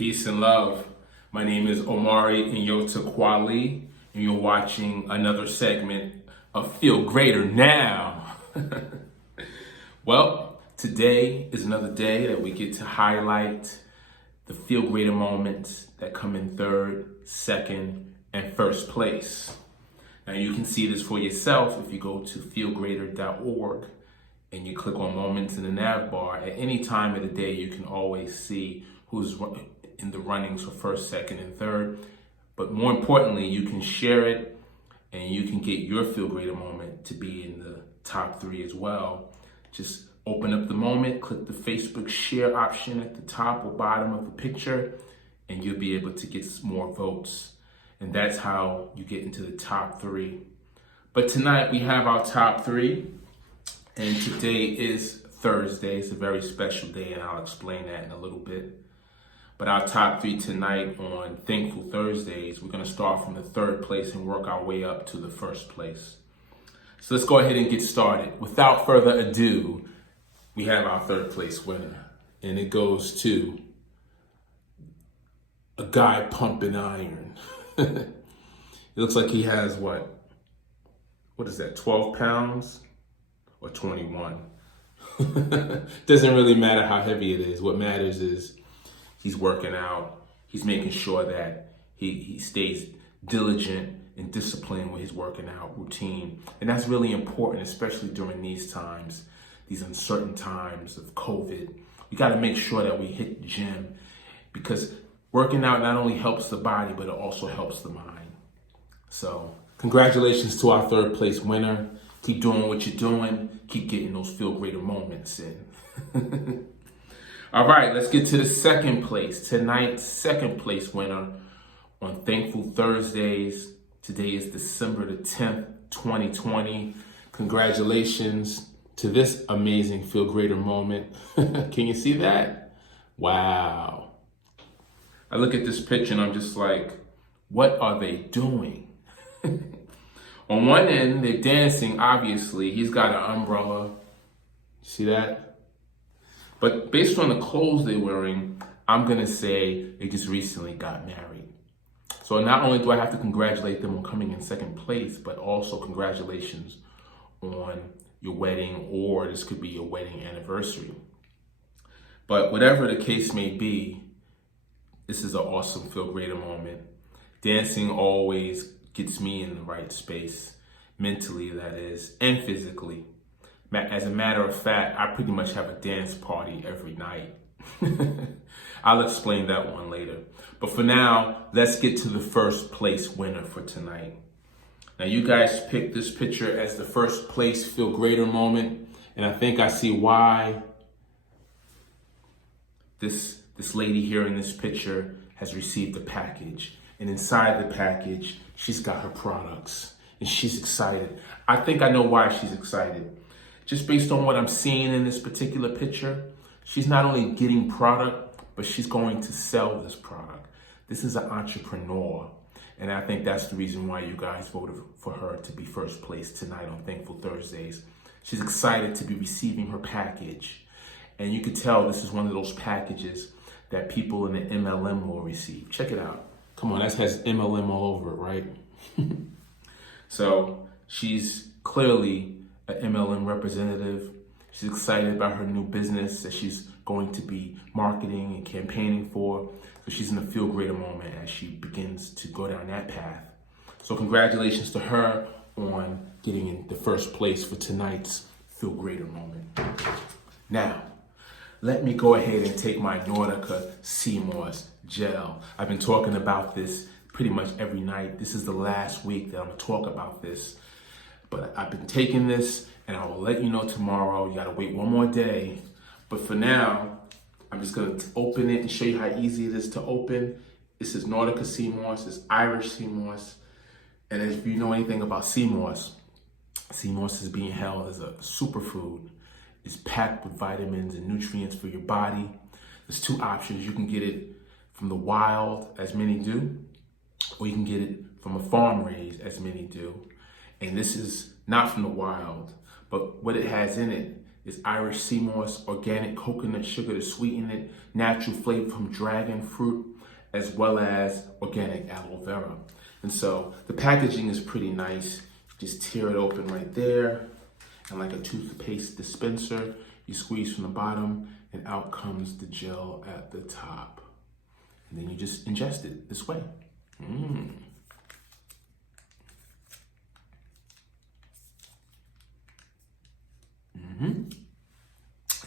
Peace and love. My name is Omari Nyota Kwali, and you're watching another segment of Feel Greater Now. Well, today is another day that we get to highlight the Feel Greater moments that come in third, second, and first place. Now you can see this for yourself if you go to FeeLgr8r and you click on moments in the nav bar. At any time of the day, you can always see who's in the runnings for first, second, and third. But more importantly, you can share it and you can get your Feel Greater moment to be in the top 3 as well. Just open up the moment, click the Facebook share option at the top or bottom of the picture, and you'll be able to get more votes. And that's how you get into the top 3. But tonight we have our top 3, and today is Thursday. It's a very special day, and I'll explain that in a little bit. But our top 3 tonight on Thankful Thursdays, we're going to start from the third place and work our way up to the first place. So let's go ahead and get started. Without further ado, we have our third place winner, and it goes to a guy pumping iron. It looks like he has what is that, 12 pounds or 21? Doesn't really matter how heavy it is. What matters is he's working out. He's making sure that he stays diligent and disciplined with his working out routine. And that's really important, especially during these times, these uncertain times of COVID. We got to make sure that we hit the gym, because working out not only helps the body, but it also helps the mind. So congratulations to our third place winner. Keep doing what you're doing. Keep getting those Feel Greater moments in. All right, let's get to the second place. Tonight's second place winner on Thankful Thursdays. Today is December the 10th, 2020. Congratulations to this amazing Feel Greater moment. Can you see that? Wow. I look at this picture and I'm just like, what are they doing? On one end, they're dancing, obviously. He's got an umbrella. See that? But based on the clothes they're wearing, I'm going to say they just recently got married. So not only do I have to congratulate them on coming in second place, but also congratulations on your wedding, or this could be your wedding anniversary. But whatever the case may be, this is an awesome Feel Greater moment. Dancing always gets me in the right space, mentally that is, and physically. As a matter of fact, I pretty much have a dance party every night. I'll explain that one later. But for now, let's get to the first place winner for tonight. Now, you guys picked this picture as the first place Feel Greater moment, and I think I see why. This lady here in this picture has received a package, and inside the package, she's got her products, and she's excited. I think I know why she's excited. Just based on what I'm seeing in this particular picture, she's not only getting product, but she's going to sell this product. This is an entrepreneur, and I think that's the reason why you guys voted for her to be first place tonight on Thankful Thursdays. She's excited to be receiving her package, and you could tell this is one of those packages that people in the MLM will receive. Check it out. Come on, that has MLM all over it, right? So she's clearly an MLM representative. She's excited about her new business that she's going to be marketing and campaigning for. So she's in a Feel Greater moment as she begins to go down that path. So congratulations to her on getting in the first place for tonight's Feel Greater moment. Now, let me go ahead and take my Nordica Seamoss gel. I've been talking about this pretty much every night. This is the last week that I'm gonna talk about this. But I've been taking this, and I will let you know tomorrow. You gotta wait one more day. But for now, I'm just gonna open it and show you how easy it is to open. This is Nordica Seamoss, it's Irish Seamoss. And if you know anything about Seamoss, Seamoss is being held as a superfood. It's packed with vitamins and nutrients for your body. There's 2 options. You can get it from the wild, as many do, or you can get it from a farm raised, as many do. And this is not from the wild, but what it has in it is Irish sea moss, organic coconut sugar to sweeten it, natural flavor from dragon fruit, as well as organic aloe vera. And so the packaging is pretty nice. Just tear it open right there. And like a toothpaste dispenser, you squeeze from the bottom and out comes the gel at the top. And then you just ingest it this way. And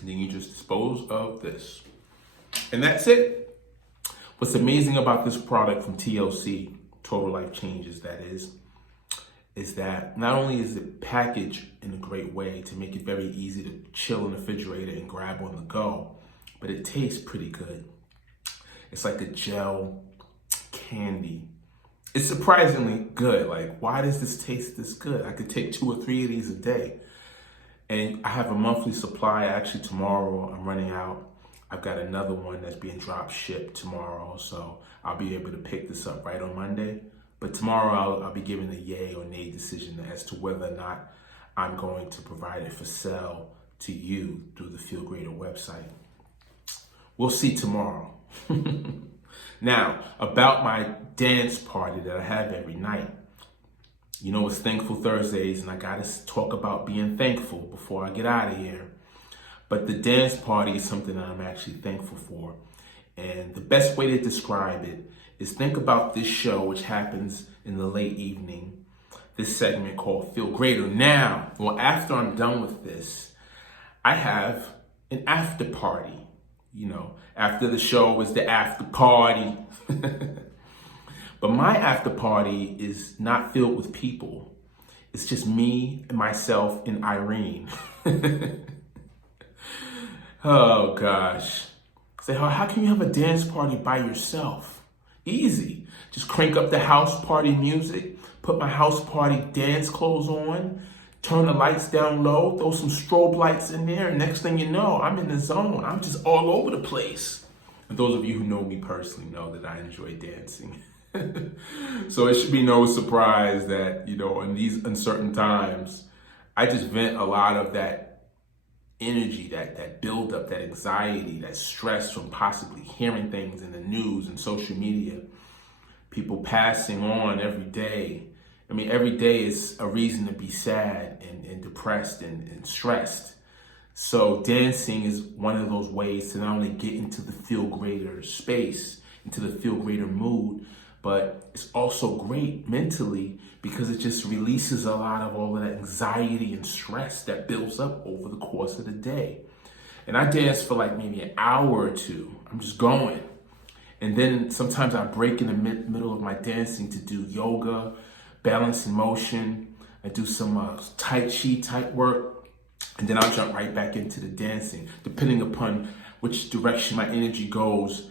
then you just dispose of this. And that's it. What's amazing about this product from TLC, Total Life Changes, that is that not only is it packaged in a great way to make it very easy to chill in the refrigerator and grab on the go, but it tastes pretty good. It's like a gel candy. It's surprisingly good. Like, why does this taste this good? I could take 2 or 3 of these a day. And I have a monthly supply. Actually, tomorrow I'm running out. I've got another one that's being drop shipped tomorrow. So I'll be able to pick this up right on Monday. But tomorrow I'll be giving a yay or nay decision as to whether or not I'm going to provide it for sale to you through the FeeLgr8r website. We'll see tomorrow. Now, about my dance party that I have every night. You know, it's Thankful Thursdays, and I gotta talk about being thankful before I get out of here. But the dance party is something that I'm actually thankful for. And the best way to describe it is think about this show, which happens in the late evening, this segment called FeeLgr8r Now. Well, after I'm done with this, I have an after party. You know, after the show is the after party. But my after party is not filled with people. It's just me and myself and Irene. Oh gosh. Say, how can you have a dance party by yourself? Easy. Just crank up the house party music, put my house party dance clothes on, turn the lights down low, throw some strobe lights in there, and next thing you know, I'm in the zone. I'm just all over the place. And those of you who know me personally know that I enjoy dancing. So it should be no surprise that, you know, in these uncertain times, I just vent a lot of that energy, that buildup, that anxiety, that stress from possibly hearing things in the news and social media. People passing on every day. I mean, every day is a reason to be sad and depressed and stressed. So dancing is one of those ways to not only get into the FeeLgr8r space, into the FeeLgr8r mood, but it's also great mentally because it just releases a lot of all of that anxiety and stress that builds up over the course of the day. And I dance for like maybe an hour or two. I'm just going. And then sometimes I break in the middle of my dancing to do yoga, balance in motion. I do some Tai Chi type work. And then I'll jump right back into the dancing, depending upon which direction my energy goes,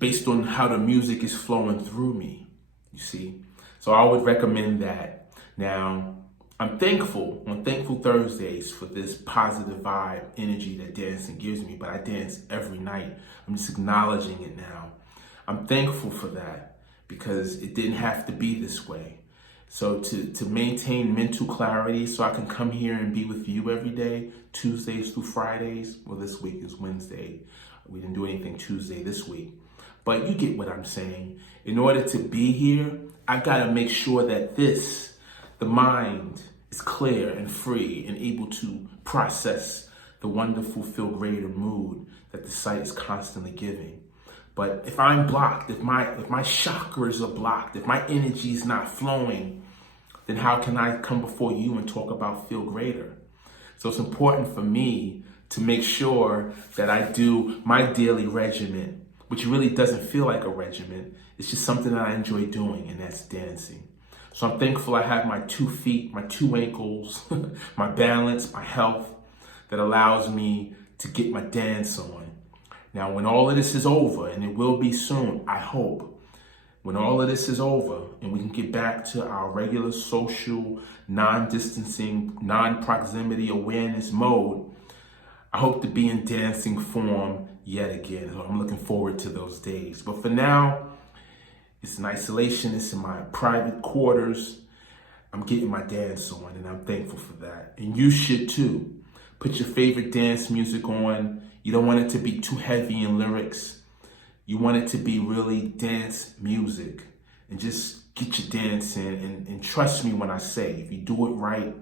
based on how the music is flowing through me, you see? So I would recommend that. Now, I'm thankful on Thankful Thursdays for this positive vibe, energy that dancing gives me, but I dance every night. I'm just acknowledging it now. I'm thankful for that because it didn't have to be this way. So to maintain mental clarity so I can come here and be with you every day, Tuesdays through Fridays. Well, this week is Wednesday. We didn't do anything Tuesday this week. But you get what I'm saying. In order to be here, I gotta make sure that the mind is clear and free and able to process the wonderful FeeLgr8r mood that the site is constantly giving. But if I'm blocked, if my chakras are blocked, if my energy is not flowing, then how can I come before you and talk about FeeLgr8r? So it's important for me to make sure that I do my daily regimen, which really doesn't feel like a regimen. It's just something that I enjoy doing, and that's dancing. So I'm thankful I have my 2 feet, my 2 ankles, my balance, my health that allows me to get my dance on. Now, when all of this is over, and it will be soon, I hope, when all of this is over and we can get back to our regular social, non-distancing, non-proximity awareness mode, I hope to be in dancing form yet again. So I'm looking forward to those days. But for now, it's in isolation. It's in my private quarters. I'm getting my dance on, and I'm thankful for that. And you should too. Put your favorite dance music on. You don't want it to be too heavy in lyrics. You want it to be really dance music. And just get your dance in. And trust me when I say, if you do it right,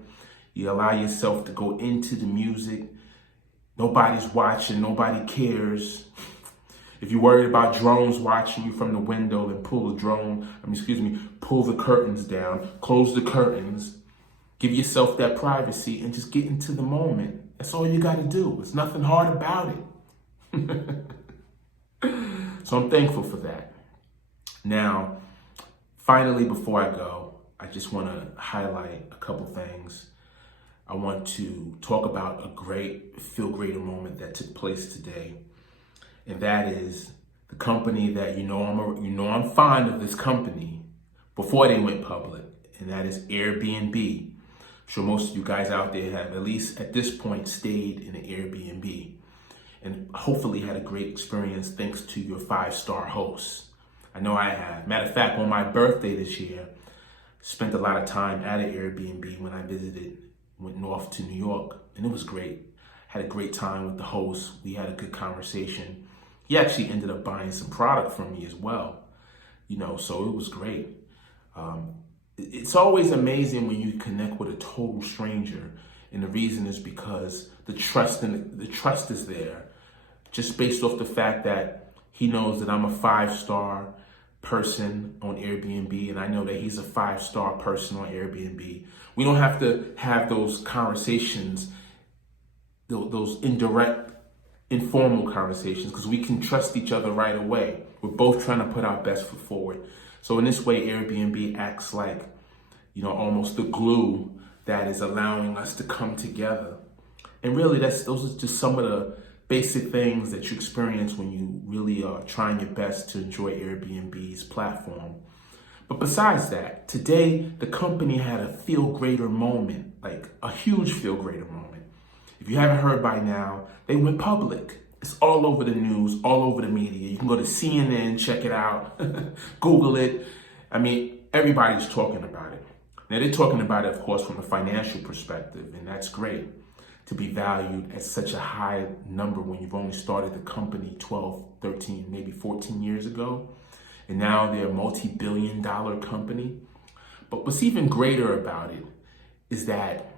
you allow yourself to go into the music. Nobody's watching, nobody cares. If you're worried about drones watching you from the window, then pull the curtains down, close the curtains, give yourself that privacy and just get into the moment. That's all you got to do. There's nothing hard about it. So I'm thankful for that. Now, finally, before I go, I just want to highlight a couple things. I want to talk about a great FeeLgr8r moment that took place today. And that is the company that I'm fond of this company before they went public, and that is Airbnb. I'm sure most of you guys out there have at least at this point stayed in an Airbnb and hopefully had a great experience thanks to your 5-star hosts. I know I have. Matter of fact, on my birthday this year, spent a lot of time at an Airbnb when I went north to New York, and it was great. Had a great time with the host. We had a good conversation. He actually ended up buying some product from me as well, so it was great. It's always amazing when you connect with a total stranger, and the reason is because the trust is there, just based off the fact that he knows that I'm a 5-star person on Airbnb, and I know that he's a 5-star person on Airbnb. We don't have to have those conversations, those indirect, informal conversations, because we can trust each other right away. We're both trying to put our best foot forward. So in this way, Airbnb acts like, almost the glue that is allowing us to come together. And really, those are just some of the basic things that you experience when you really are trying your best to enjoy Airbnb's platform. But besides that, today, the company had a FeeLgr8r moment, like a huge FeeLgr8r moment. If you haven't heard by now, they went public. It's all over the news, all over the media. You can go to CNN, check it out, Google it. I mean, everybody's talking about it. Now, they're talking about it, of course, from a financial perspective, and that's great to be valued at such a high number when you've only started the company 12, 13, maybe 14 years ago. And now they're a multi-billion-dollar company. But what's even greater about it is that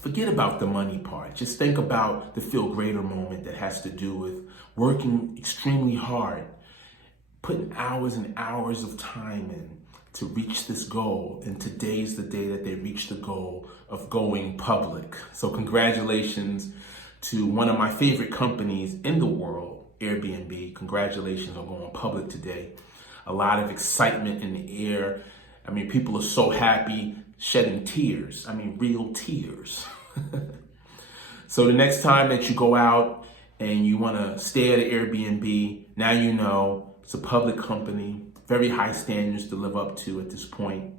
forget about the money part. Just think about the FeeLgr8r moment that has to do with working extremely hard, putting hours and hours of time in to reach this goal. And today's the day that they reached the goal of going public. So congratulations to one of my favorite companies in the world, Airbnb. Congratulations on going public today. A lot of excitement in the air. I mean, people are so happy, shedding tears. I mean, real tears. So the next time that you go out and you want to stay at an Airbnb, now you know it's a public company, very high standards to live up to at this point.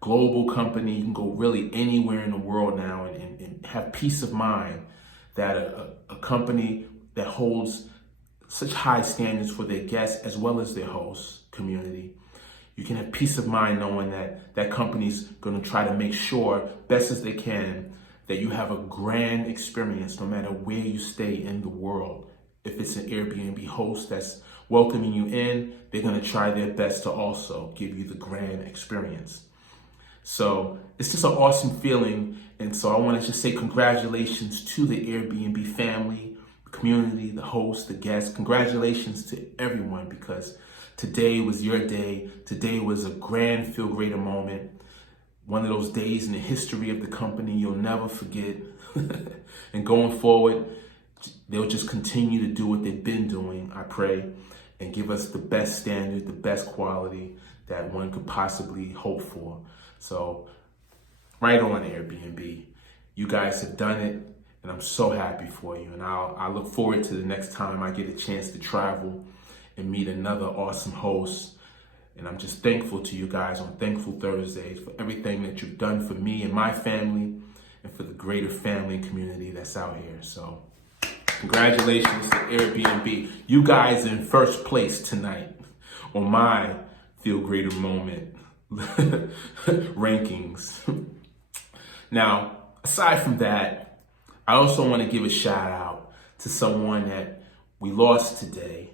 Global company, you can go really anywhere in the world now and have peace of mind that a company that holds such high standards for their guests as well as their hosts community. You can have peace of mind knowing that that company's going to try to make sure, best as they can, that you have a grand experience no matter where you stay in the world. If it's an Airbnb host that's welcoming you in, they're going to try their best to also give you the grand experience. So it's just an awesome feeling. And so I want to just say congratulations to the Airbnb family, the community, the host, the guests. Congratulations to everyone, because today was your day. Today was a grand FeeLgr8r moment. One of those days in the history of the company you'll never forget. And going forward, they'll just continue to do what they've been doing, I pray, and give us the best standard, the best quality that one could possibly hope for. So, right on, Airbnb. You guys have done it, and I'm so happy for you. And I look forward to the next time I get a chance to travel and meet another awesome host. And I'm just thankful to you guys on Thankful Thursdays for everything that you've done for me and my family and for the greater family and community that's out here. So congratulations to Airbnb. You guys are in first place tonight on my FeeLgr8r moment rankings. Now, aside from that, I also want to give a shout out to someone that we lost today,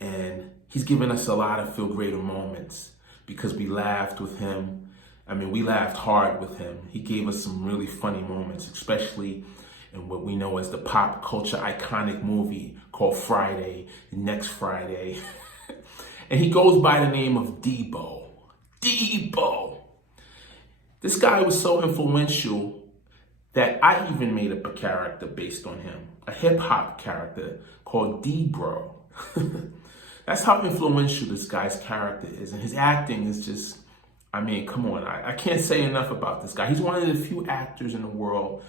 and he's given us a lot of feel greater moments because we laughed with him. I mean, we laughed hard with him. He gave us some really funny moments, especially in what we know as the pop culture iconic movie called Friday, Next Friday. And he goes by the name of Debo. Debo. This guy was so influential that I even made up a character based on him, a hip hop character called D-Bro. That's how influential this guy's character is. And his acting is just, I mean, come on. I can't say enough about this guy. He's one of the few actors in the world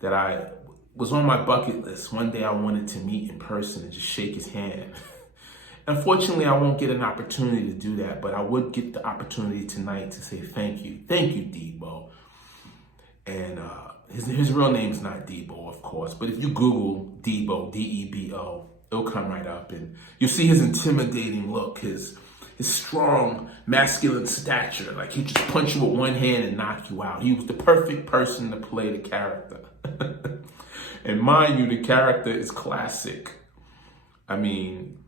that I was on my bucket list. One day I wanted to meet in person and just shake his hand. Unfortunately, I won't get an opportunity to do that, but I would get the opportunity tonight to say thank you. Thank you, Debo. And his real name is not Debo, of course, but if you Google Debo, D-E-B-O, it'll come right up, and you'll see his intimidating look, his strong, masculine stature. Like, he'd just punch you with one hand and knock you out. He was the perfect person to play the character. And mind you, the character is classic. I mean,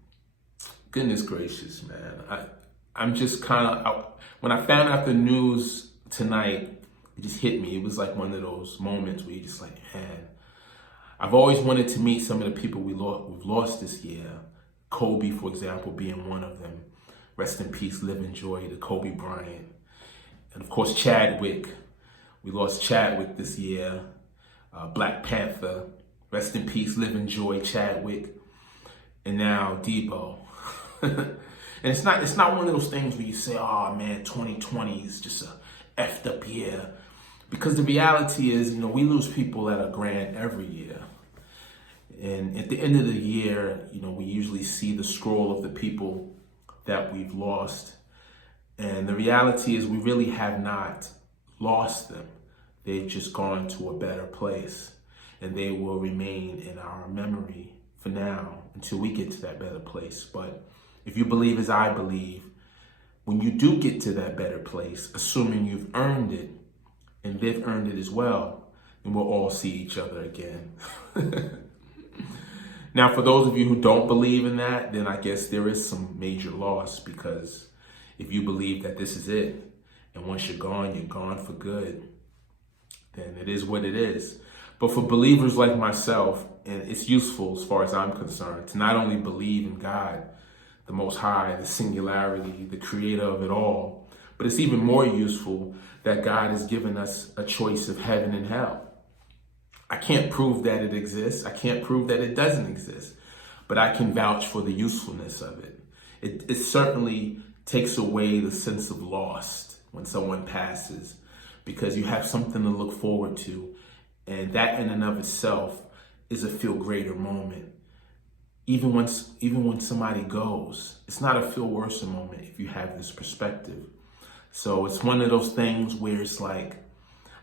goodness gracious, man. I'm just kind of, when I found out the news tonight, it just hit me. It was like one of those moments where you're just like, man, I've always wanted to meet some of the people we've lost this year. Kobe, for example, being one of them. Rest in peace, live and joy to Kobe Bryant. And of course, Chadwick. We lost Chadwick this year. Black Panther. Rest in peace, live and joy, Chadwick. And now Debo. And it's not one of those things where you say, oh man, 2020 is just a effed up year. Because the reality is, we lose people that are grand every year. And at the end of the year, we usually see the scroll of the people that we've lost. And the reality is we really have not lost them. They've just gone to a better place. And they will remain in our memory for now until we get to that better place. But if you believe as I believe, when you do get to that better place, assuming you've earned it, and they've earned it as well, then we'll all see each other again. Now, for those of you who don't believe in that, then I guess there is some major loss, because if you believe that this is it, and once you're gone for good, then it is what it is. But for believers like myself, and it's useful as far as I'm concerned, to not only believe in God, the Most High, the singularity, the creator of it all, but it's even more useful that God has given us a choice of heaven and hell. I can't prove that it exists. I can't prove that it doesn't exist, but I can vouch for the usefulness of it. It certainly takes away the sense of lost when someone passes, because you have something to look forward to, and that in and of itself is a feel greater moment. Even when somebody goes, it's not a feel worse moment if you have this perspective. So it's one of those things where it's like,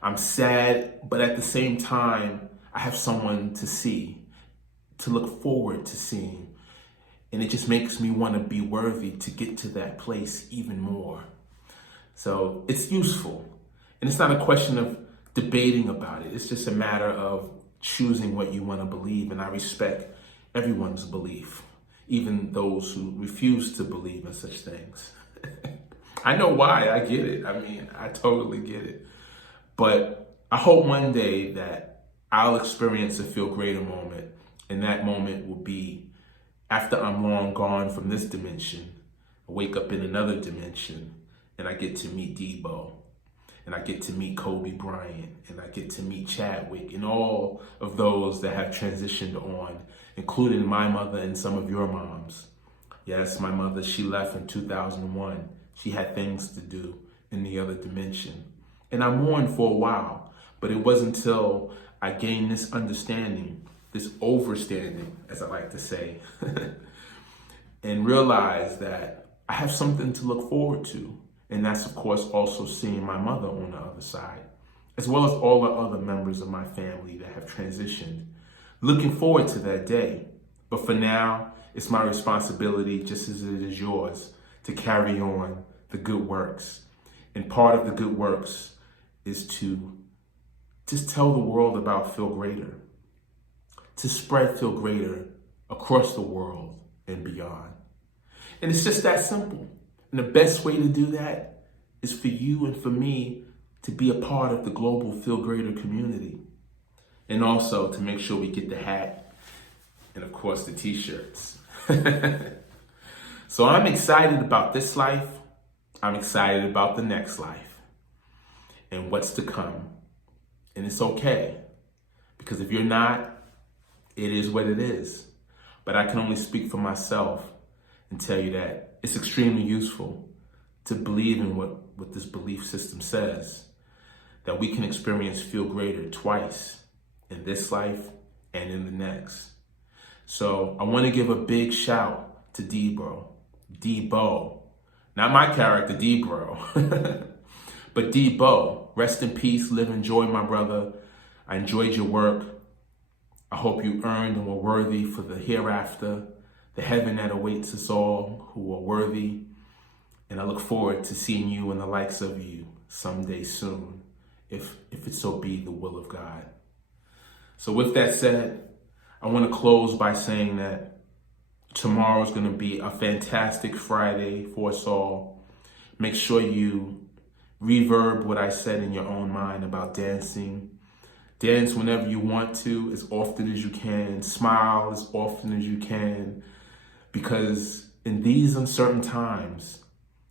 I'm sad, but at the same time, I have someone to see, to look forward to seeing. And it just makes me want to be worthy to get to that place even more. So it's useful. And it's not a question of debating about it. It's just a matter of choosing what you want to believe. And I respect everyone's belief, even those who refuse to believe in such things. I know why. I get it. I mean, I totally get it. But I hope one day that I'll experience a feel greater moment, and that moment will be after I'm long gone from this dimension. I wake up in another dimension, and I get to meet Debo, and I get to meet Kobe Bryant, and I get to meet Chadwick, and all of those that have transitioned on, including my mother and some of your moms. Yes, my mother, she left in 2001. She had things to do in the other dimension. And I mourned for a while, but it wasn't until I gained this understanding, this overstanding, as I like to say, and realized that I have something to look forward to. And that's, of course, also seeing my mother on the other side, as well as all the other members of my family that have transitioned. Looking forward to that day. But for now, it's my responsibility, just as it is yours, to carry on the good works. And part of the good works is to just tell the world about Feel Greater. to spread Feel Greater across the world and beyond. And it's just that simple. And the best way to do that is for you and for me to be a part of the global Feel Greater community. And also to make sure we get the hat and, of course, the t-shirts. So I'm excited about this life. I'm excited about the next life and what's to come. And it's okay, because if you're not, it is what it is. But I can only speak for myself and tell you that it's extremely useful to believe in what this belief system says, that we can experience Feel Greater twice, in this life and in the next. So I want to give a big shout to Debo, not my character, Debro, but Debo. Rest in peace, live and joy, my brother. I enjoyed your work. I hope you earned and were worthy for the hereafter, the heaven that awaits us all who are worthy. And I look forward to seeing you and the likes of you someday soon, if it so be the will of God. So with that said, I want to close by saying that tomorrow is going to be a fantastic Friday for us all. Make sure you reverb what I said in your own mind about dancing. Dance whenever you want to, as often as you can. Smile as often as you can. Because in these uncertain times,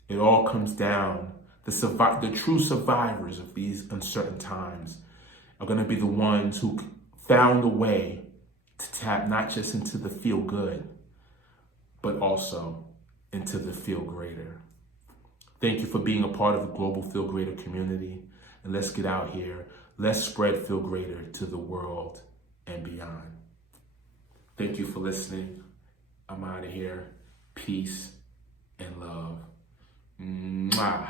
it all comes down. The true survivors of these uncertain times are going to be the ones who found a way to tap not just into the feel good, but also into the feel greater. Thank you for being a part of the global Feel Greater community. And let's get out here. Let's spread Feel Greater to the world and beyond. Thank you for listening. I'm out of here. Peace and love. Mwah.